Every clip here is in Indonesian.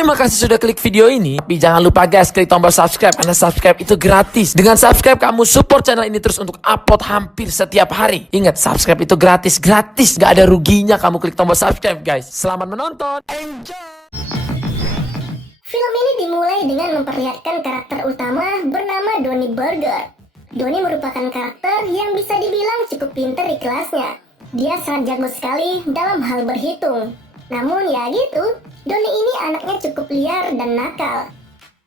Terima kasih sudah klik video ini. Tapi jangan lupa guys, klik tombol subscribe karena subscribe itu gratis. Dengan subscribe kamu support channel ini terus untuk upload hampir setiap hari. Ingat, subscribe itu gratis, gak ada ruginya kamu klik tombol subscribe guys. Selamat menonton, enjoy. Film ini dimulai dengan memperlihatkan karakter utama bernama Donnie Burger. Donnie merupakan karakter yang bisa dibilang cukup pintar di kelasnya. Dia sangat jago sekali dalam hal berhitung. Namun ya gitu, Donnie ini anaknya cukup liar dan nakal.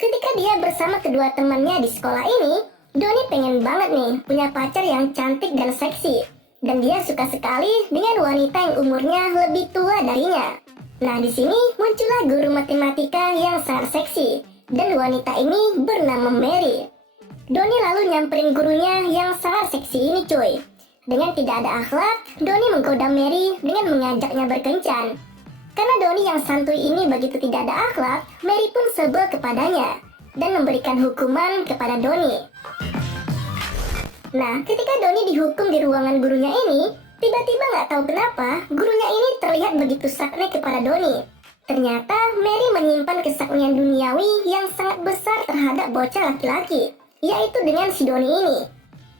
Ketika dia bersama kedua temannya di sekolah ini, Donnie pengen banget nih punya pacar yang cantik dan seksi. Dan dia suka sekali dengan wanita yang umurnya lebih tua darinya. Nah, di sini muncullah guru matematika yang sangat seksi, dan wanita ini bernama Mary. Donnie lalu nyamperin gurunya yang sangat seksi ini cuy. Dengan tidak ada akhlak, Donnie menggoda Mary dengan mengajaknya berkencan. Karena Donnie yang santuy ini begitu tidak ada akhlak, Mary pun sebel kepadanya dan memberikan hukuman kepada Donnie. Nah, ketika Donnie dihukum di ruangan gurunya ini, tiba-tiba nggak tahu kenapa gurunya ini terlihat begitu sakti kepada Donnie. Ternyata Mary menyimpan kesaktian duniawi yang sangat besar terhadap bocah laki-laki, yaitu dengan si Donnie ini.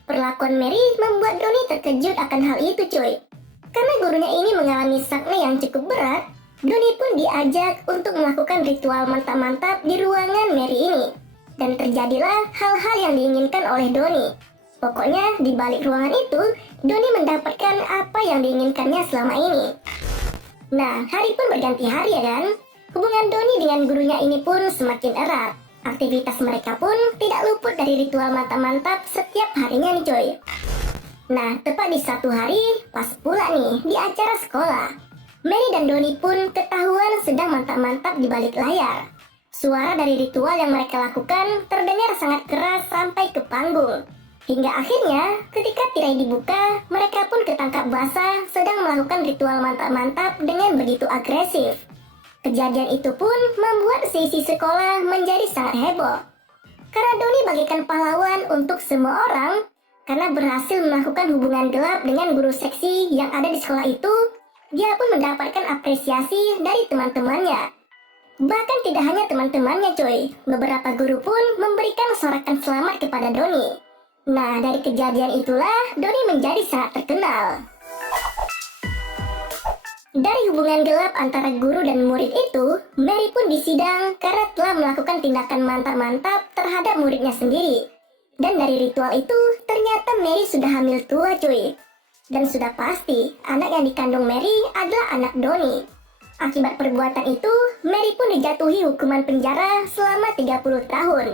Perlakuan Mary membuat Donnie terkejut akan hal itu cuy. Karena gurunya ini mengalami sakti yang cukup berat, Donnie pun diajak untuk melakukan ritual mantap-mantap di ruangan Mary ini. Dan terjadilah hal-hal yang diinginkan oleh Donnie. Pokoknya di balik ruangan itu, Donnie mendapatkan apa yang diinginkannya selama ini. Nah, hari pun berganti hari ya kan? Hubungan Donnie dengan gurunya ini pun semakin erat. Aktivitas mereka pun tidak luput dari ritual mantap-mantap setiap harinya nih coy. Nah, tepat di satu hari, pas pula nih di acara sekolah, Mary dan Donnie pun ketahuan sedang mantap-mantap di balik layar. Suara dari ritual yang mereka lakukan terdengar sangat keras sampai ke panggung. Hingga akhirnya, ketika tirai dibuka, mereka pun ketangkap basah sedang melakukan ritual mantap-mantap dengan begitu agresif. Kejadian itu pun membuat sisi sekolah menjadi sangat heboh. Karena Donnie bagaikan pahlawan untuk semua orang, karena berhasil melakukan hubungan gelap dengan guru seksi yang ada di sekolah itu, dia pun mendapatkan apresiasi dari teman-temannya. Bahkan tidak hanya teman-temannya coy, beberapa guru pun memberikan sorakan selamat kepada Donnie. Nah, dari kejadian itulah Donnie menjadi sangat terkenal. Dari hubungan gelap antara guru dan murid itu, Mary pun disidang karena telah melakukan tindakan mantap-mantap terhadap muridnya sendiri. Dan dari ritual itu, ternyata Mary sudah hamil tua cuy. Dan sudah pasti, anak yang dikandung Mary adalah anak Donnie. Akibat perbuatan itu, Mary pun dijatuhi hukuman penjara selama 30 tahun.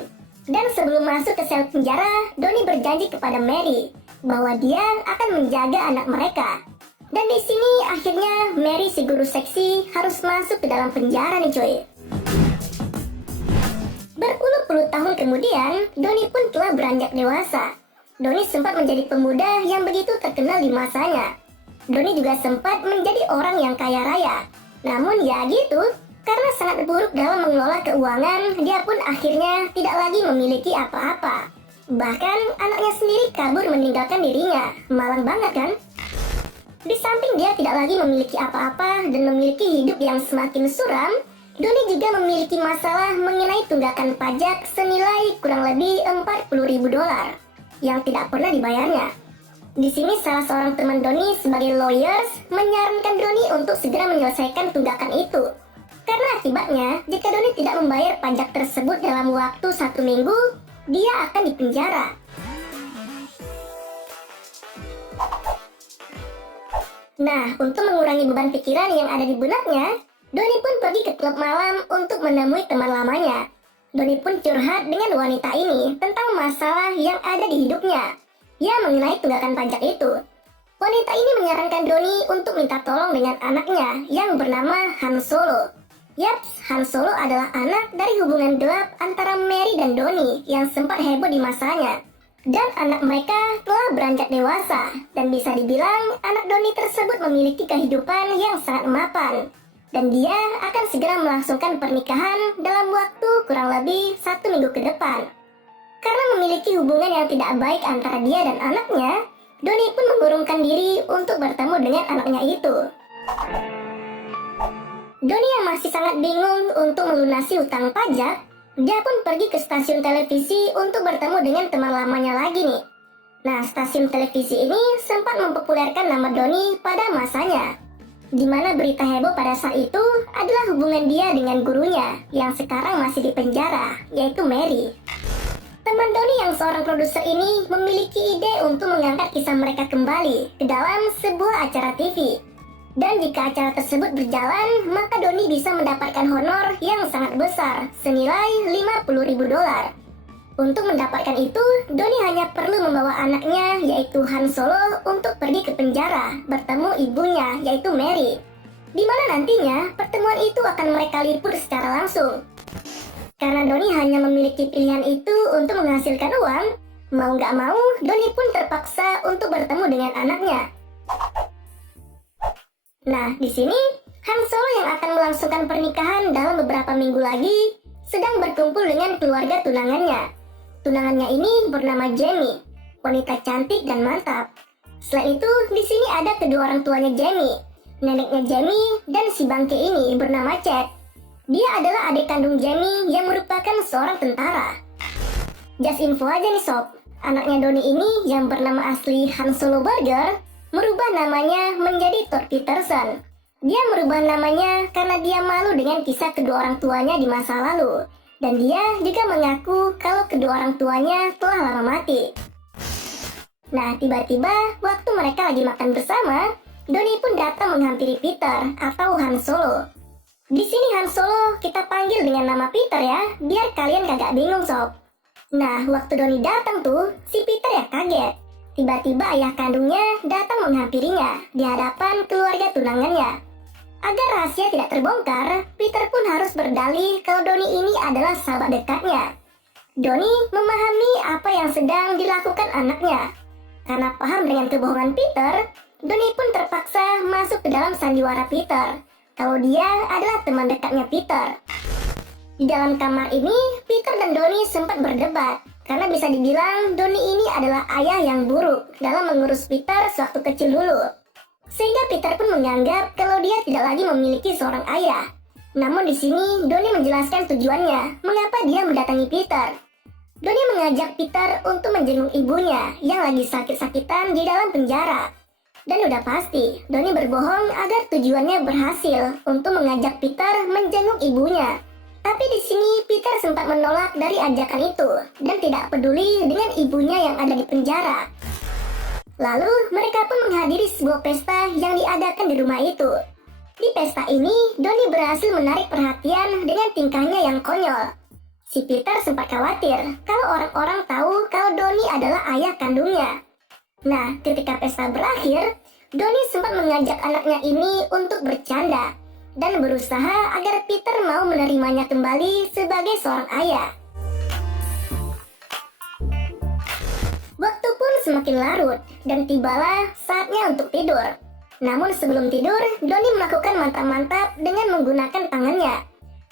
Dan sebelum masuk ke sel penjara, Donnie berjanji kepada Mary bahwa dia akan menjaga anak mereka. Dan di sini akhirnya Mary si guru seksi harus masuk ke dalam penjara nih cuy. Berpuluh-puluh tahun kemudian, Donnie pun telah beranjak dewasa. Donnie sempat menjadi pemuda yang begitu terkenal di masanya. Donnie juga sempat menjadi orang yang kaya raya. Namun ya gitu, karena sangat buruk dalam mengelola keuangan, dia pun akhirnya tidak lagi memiliki apa-apa. Bahkan anaknya sendiri kabur meninggalkan dirinya. Malang banget kan? Di samping dia tidak lagi memiliki apa-apa dan memiliki hidup yang semakin suram, Donnie juga memiliki masalah mengenai tunggakan pajak senilai kurang lebih $40.000 yang tidak pernah dibayarnya. Di sini salah seorang teman Donnie sebagai lawyers menyarankan Donnie untuk segera menyelesaikan tunggakan itu. Karena akibatnya, jika Donnie tidak membayar pajak tersebut dalam waktu 1 minggu, dia akan dipenjara. Nah, untuk mengurangi beban pikiran yang ada di benaknya, Donnie pun pergi ke klub malam untuk menemui teman lamanya. Donnie pun curhat dengan wanita ini tentang masalah yang ada di hidupnya, ya mengenai tunggakan pajak itu. Wanita ini menyarankan Donnie untuk minta tolong dengan anaknya yang bernama Han Solo. Yaps, Han Solo adalah anak dari hubungan gelap antara Mary dan Donnie yang sempat heboh di masanya. Dan anak mereka telah beranjak dewasa, dan bisa dibilang anak Donnie tersebut memiliki kehidupan yang sangat mapan. Dan dia akan segera melangsungkan pernikahan dalam waktu kurang lebih 1 minggu ke depan. Karena memiliki hubungan yang tidak baik antara dia dan anaknya, Donnie pun mengurungkan diri untuk bertemu dengan anaknya itu. Donnie yang masih sangat bingung untuk melunasi utang pajak, dia pun pergi ke stasiun televisi untuk bertemu dengan teman lamanya lagi nih. Nah, stasiun televisi ini sempat mempopulerkan nama Donnie pada masanya, di mana berita heboh pada saat itu adalah hubungan dia dengan gurunya yang sekarang masih di penjara, yaitu Mary. Teman Donnie yang seorang produser ini memiliki ide untuk mengangkat kisah mereka kembali ke dalam sebuah acara TV. Dan jika acara tersebut berjalan, maka Donnie bisa mendapatkan honor yang sangat besar, senilai $50.000. Untuk mendapatkan itu, Donnie hanya perlu membawa anaknya, yaitu Han Solo, untuk pergi ke penjara, bertemu ibunya, yaitu Mary. Di mana nantinya, pertemuan itu akan mereka liput secara langsung. Karena Donnie hanya memiliki pilihan itu untuk menghasilkan uang, mau nggak mau, Donnie pun terpaksa untuk bertemu dengan anaknya. Nah, di sini, Han Solo yang akan melangsungkan pernikahan dalam beberapa minggu lagi, sedang berkumpul dengan keluarga tunangannya. Tunangannya ini bernama Jamie, wanita cantik dan mantap. Selain itu, di sini ada kedua orang tuanya Jamie, neneknya Jamie, dan si bangke ini bernama Chad. Dia adalah adik kandung Jamie yang merupakan seorang tentara. Just info aja nih sob, anaknya Donnie ini yang bernama asli Han Solo Burger, merubah namanya menjadi Thor Peterson. Dia merubah namanya karena dia malu dengan kisah kedua orang tuanya di masa lalu. Dan dia juga mengaku kalau kedua orang tuanya telah lama mati. Nah, tiba-tiba waktu mereka lagi makan bersama, Donnie pun datang menghampiri Peter atau Han Solo. Di sini Han Solo kita panggil dengan nama Peter ya, biar kalian kagak bingung sob. Nah, waktu Donnie datang tuh, si Peter ya kaget. Tiba-tiba ayah kandungnya datang menghampirinya di hadapan keluarga tunangannya. Agar rahasia tidak terbongkar, Peter pun harus berdalih kalau Donnie ini adalah sahabat dekatnya. Donnie memahami apa yang sedang dilakukan anaknya. Karena paham dengan kebohongan Peter, Donnie pun terpaksa masuk ke dalam sandiwara Peter, kalau dia adalah teman dekatnya Peter. Di dalam kamar ini, Peter dan Donnie sempat berdebat, karena bisa dibilang Donnie ini adalah ayah yang buruk dalam mengurus Peter sewaktu kecil dulu. Sehingga Peter pun menganggap kalau dia tidak lagi memiliki seorang ayah. Namun di sini Donnie menjelaskan tujuannya mengapa dia mendatangi Peter. Donnie mengajak Peter untuk menjenguk ibunya yang lagi sakit-sakitan di dalam penjara. Dan udah pasti Donnie berbohong agar tujuannya berhasil untuk mengajak Peter menjenguk ibunya. Tapi di sini Peter sempat menolak dari ajakan itu dan tidak peduli dengan ibunya yang ada di penjara. Lalu, mereka pun menghadiri sebuah pesta yang diadakan di rumah itu. Di pesta ini, Donnie berhasil menarik perhatian dengan tingkahnya yang konyol. Si Peter sempat khawatir kalau orang-orang tahu kalau Donnie adalah ayah kandungnya. Nah, ketika pesta berakhir, Donnie sempat mengajak anaknya ini untuk bercanda dan berusaha agar Peter mau menerimanya kembali sebagai seorang ayah. Waktu pun semakin larut dan tibalah saatnya untuk tidur. Namun sebelum tidur, Donnie melakukan mantap-mantap dengan menggunakan tangannya.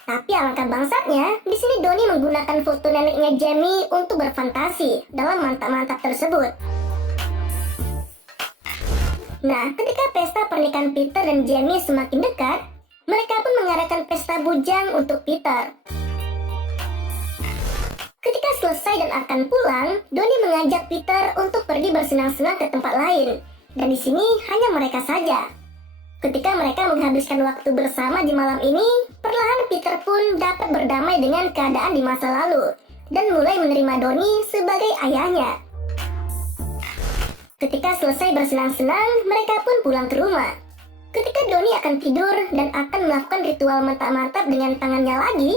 Tapi alangkah bangsatnya, di sini Donnie menggunakan foto neneknya Jamie untuk berfantasi dalam mantap-mantap tersebut. Nah, ketika pesta pernikahan Peter dan Jamie semakin dekat, mereka pun mengadakan pesta bujang untuk Peter. Ketika selesai dan akan pulang, Donnie mengajak Peter untuk pergi bersenang-senang ke tempat lain. Dan di sini hanya mereka saja. Ketika mereka menghabiskan waktu bersama di malam ini, perlahan Peter pun dapat berdamai dengan keadaan di masa lalu dan mulai menerima Donnie sebagai ayahnya. Ketika selesai bersenang-senang, mereka pun pulang ke rumah. Ketika Donnie akan tidur dan akan melakukan ritual mantap-mantap dengan tangannya lagi,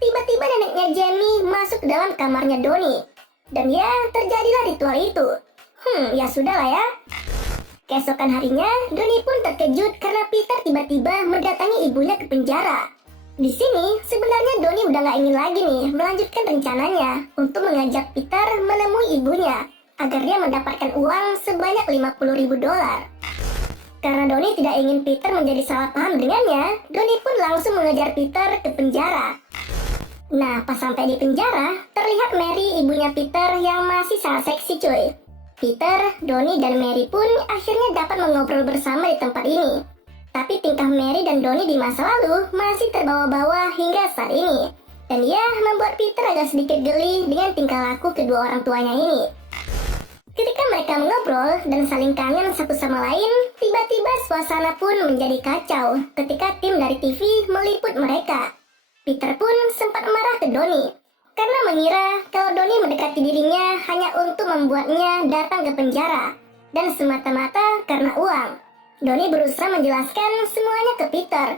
tiba-tiba neneknya Jamie masuk ke dalam kamarnya Donnie. Dan ya, terjadilah ritual itu. Ya sudahlah ya. Keesokan harinya, Donnie pun terkejut karena Peter tiba-tiba mendatangi ibunya ke penjara. Di sini, sebenarnya Donnie udah gak ingin lagi nih melanjutkan rencananya untuk mengajak Peter menemui ibunya agar dia mendapatkan uang sebanyak $50.000. Karena Donnie tidak ingin Peter menjadi salah paham dengannya, Donnie pun langsung mengejar Peter ke penjara. Nah, pas sampai di penjara, terlihat Mary, ibunya Peter yang masih sangat seksi cuy. Peter, Donnie, dan Mary pun akhirnya dapat mengobrol bersama di tempat ini. Tapi tingkah Mary dan Donnie di masa lalu masih terbawa-bawa hingga saat ini. Dan ia membuat Peter agak sedikit geli dengan tingkah laku kedua orang tuanya ini. Ketika mereka mengobrol dan saling kangen satu sama lain, tiba-tiba suasana pun menjadi kacau ketika tim dari TV meliput mereka. Peter pun sempat marah ke Donnie karena mengira kalau Donnie mendekati dirinya hanya untuk membuatnya datang ke penjara dan semata-mata karena uang. Donnie berusaha menjelaskan semuanya ke Peter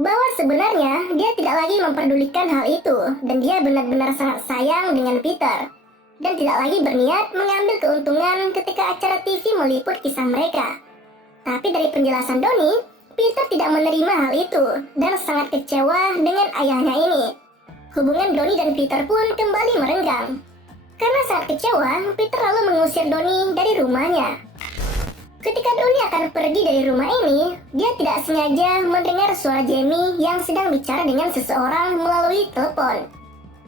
bahwa sebenarnya dia tidak lagi memperdulikan hal itu dan dia benar-benar sangat sayang dengan Peter dan tidak lagi berniat mengambil keuntungan ketika acara TV meliput kisah mereka. Tapi dari penjelasan Donnie, Peter tidak menerima hal itu dan sangat kecewa dengan ayahnya ini. Hubungan Donnie dan Peter pun kembali merenggang. Karena sangat kecewa, Peter lalu mengusir Donnie dari rumahnya. Ketika Donnie akan pergi dari rumah ini, dia tidak sengaja mendengar suara Jamie yang sedang bicara dengan seseorang melalui telepon.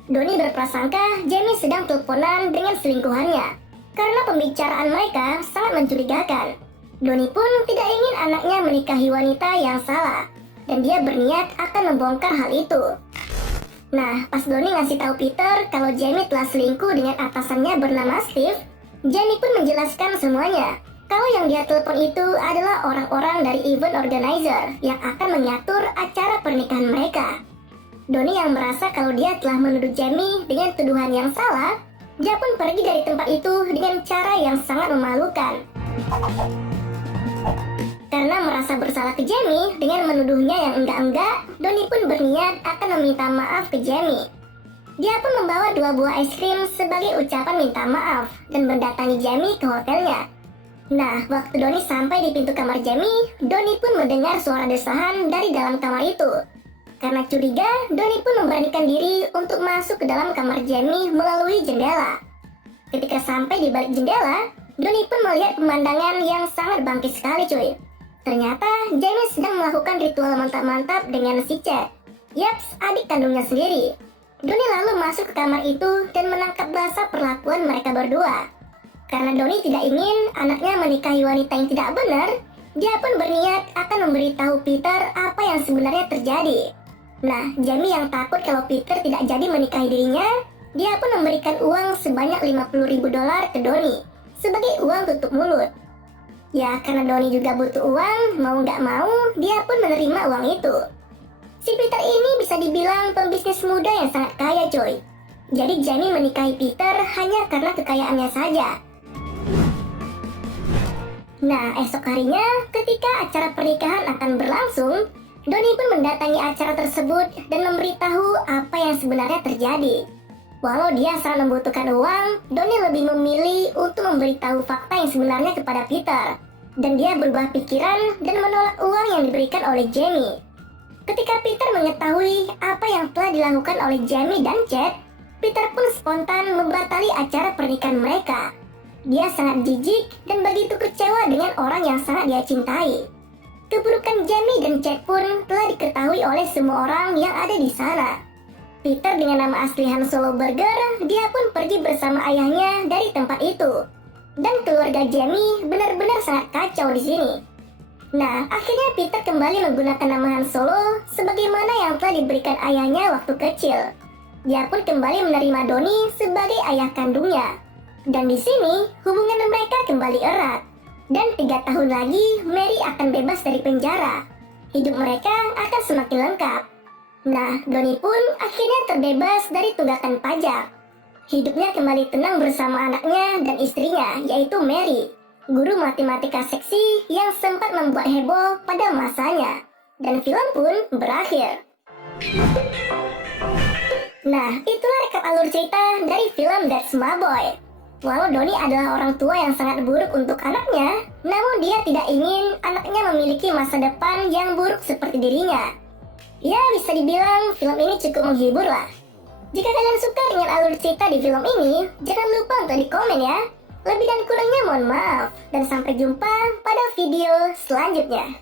Donnie berprasangka Jamie sedang teleponan dengan selingkuhannya karena pembicaraan mereka sangat mencurigakan. Donnie pun tidak ingin anaknya menikahi wanita yang salah dan dia berniat akan membongkar hal itu. Nah, pas Donnie ngasih tahu Peter kalau Jamie telah selingkuh dengan atasannya bernama Steve, Jamie pun menjelaskan semuanya. Kalau yang dia telepon itu adalah orang-orang dari event organizer yang akan mengatur acara pernikahan mereka. Donnie yang merasa kalau dia telah menuduh Jamie dengan tuduhan yang salah, dia pun pergi dari tempat itu dengan cara yang sangat memalukan. Karena merasa bersalah ke Jamie dengan menuduhnya yang enggak-enggak, Donnie pun berniat akan meminta maaf ke Jamie. Dia pun membawa 2 buah es krim sebagai ucapan minta maaf dan mendatangi Jamie ke hotelnya. Nah, waktu Donnie sampai di pintu kamar Jamie, Donnie pun mendengar suara desahan dari dalam kamar itu. Karena curiga, Donnie pun memberanikan diri untuk masuk ke dalam kamar Jamie melalui jendela. Ketika sampai di balik jendela, Donnie pun melihat pemandangan yang sangat bangkit sekali cuy. Ternyata Jamie sedang melakukan ritual mantap-mantap dengan si Chad. Yaps, adik kandungnya sendiri. Donnie lalu masuk ke kamar itu dan menangkap basah perlakuan mereka berdua. Karena Donnie tidak ingin anaknya menikahi wanita yang tidak benar, dia pun berniat akan memberitahu Peter apa yang sebenarnya terjadi. Nah, Jamie yang takut kalau Peter tidak jadi menikahi dirinya, dia pun memberikan uang sebanyak $50.000 ke Donnie sebagai uang tutup mulut. Ya, karena Donnie juga butuh uang, mau nggak mau, dia pun menerima uang itu. Si Peter ini bisa dibilang pembisnis muda yang sangat kaya coy. Jadi Jamie menikahi Peter hanya karena kekayaannya saja. Nah, esok harinya ketika acara pernikahan akan berlangsung, Donnie pun mendatangi acara tersebut dan memberitahu apa yang sebenarnya terjadi. Walau dia sangat membutuhkan uang, Donnie lebih memilih untuk memberitahu fakta yang sebenarnya kepada Peter. Dan dia berubah pikiran dan menolak uang yang diberikan oleh Jamie. Ketika Peter mengetahui apa yang telah dilakukan oleh Jamie dan Chad, Peter pun spontan membatali acara pernikahan mereka. Dia sangat jijik dan begitu kecewa dengan orang yang sangat dia cintai. Keburukan Jamie dan Chad pun telah diketahui oleh semua orang yang ada di sana. Peter dengan nama asli Han Solo Burger, dia pun pergi bersama ayahnya dari tempat itu. Dan keluarga Jamie benar-benar sangat kacau di sini. Nah, akhirnya Peter kembali menggunakan nama Han Solo sebagaimana yang telah diberikan ayahnya waktu kecil. Dia pun kembali menerima Donnie sebagai ayah kandungnya. Dan di sini hubungan mereka kembali erat. Dan 3 tahun lagi Mary akan bebas dari penjara. Hidup mereka akan semakin lengkap. Nah, Donnie pun akhirnya terbebas dari tunggakan pajak. Hidupnya kembali tenang bersama anaknya dan istrinya, yaitu Mary, guru matematika seksi yang sempat membuat heboh pada masanya. Dan film pun berakhir. Nah, itulah rekap alur cerita dari film That's My Boy. Walau Donnie adalah orang tua yang sangat buruk untuk anaknya, namun dia tidak ingin anaknya memiliki masa depan yang buruk seperti dirinya. Ya, bisa dibilang film ini cukup menghibur lah. Jika kalian suka dengan alur cerita di film ini, jangan lupa untuk di komen ya. Lebih dan kurangnya mohon maaf, dan sampai jumpa pada video selanjutnya.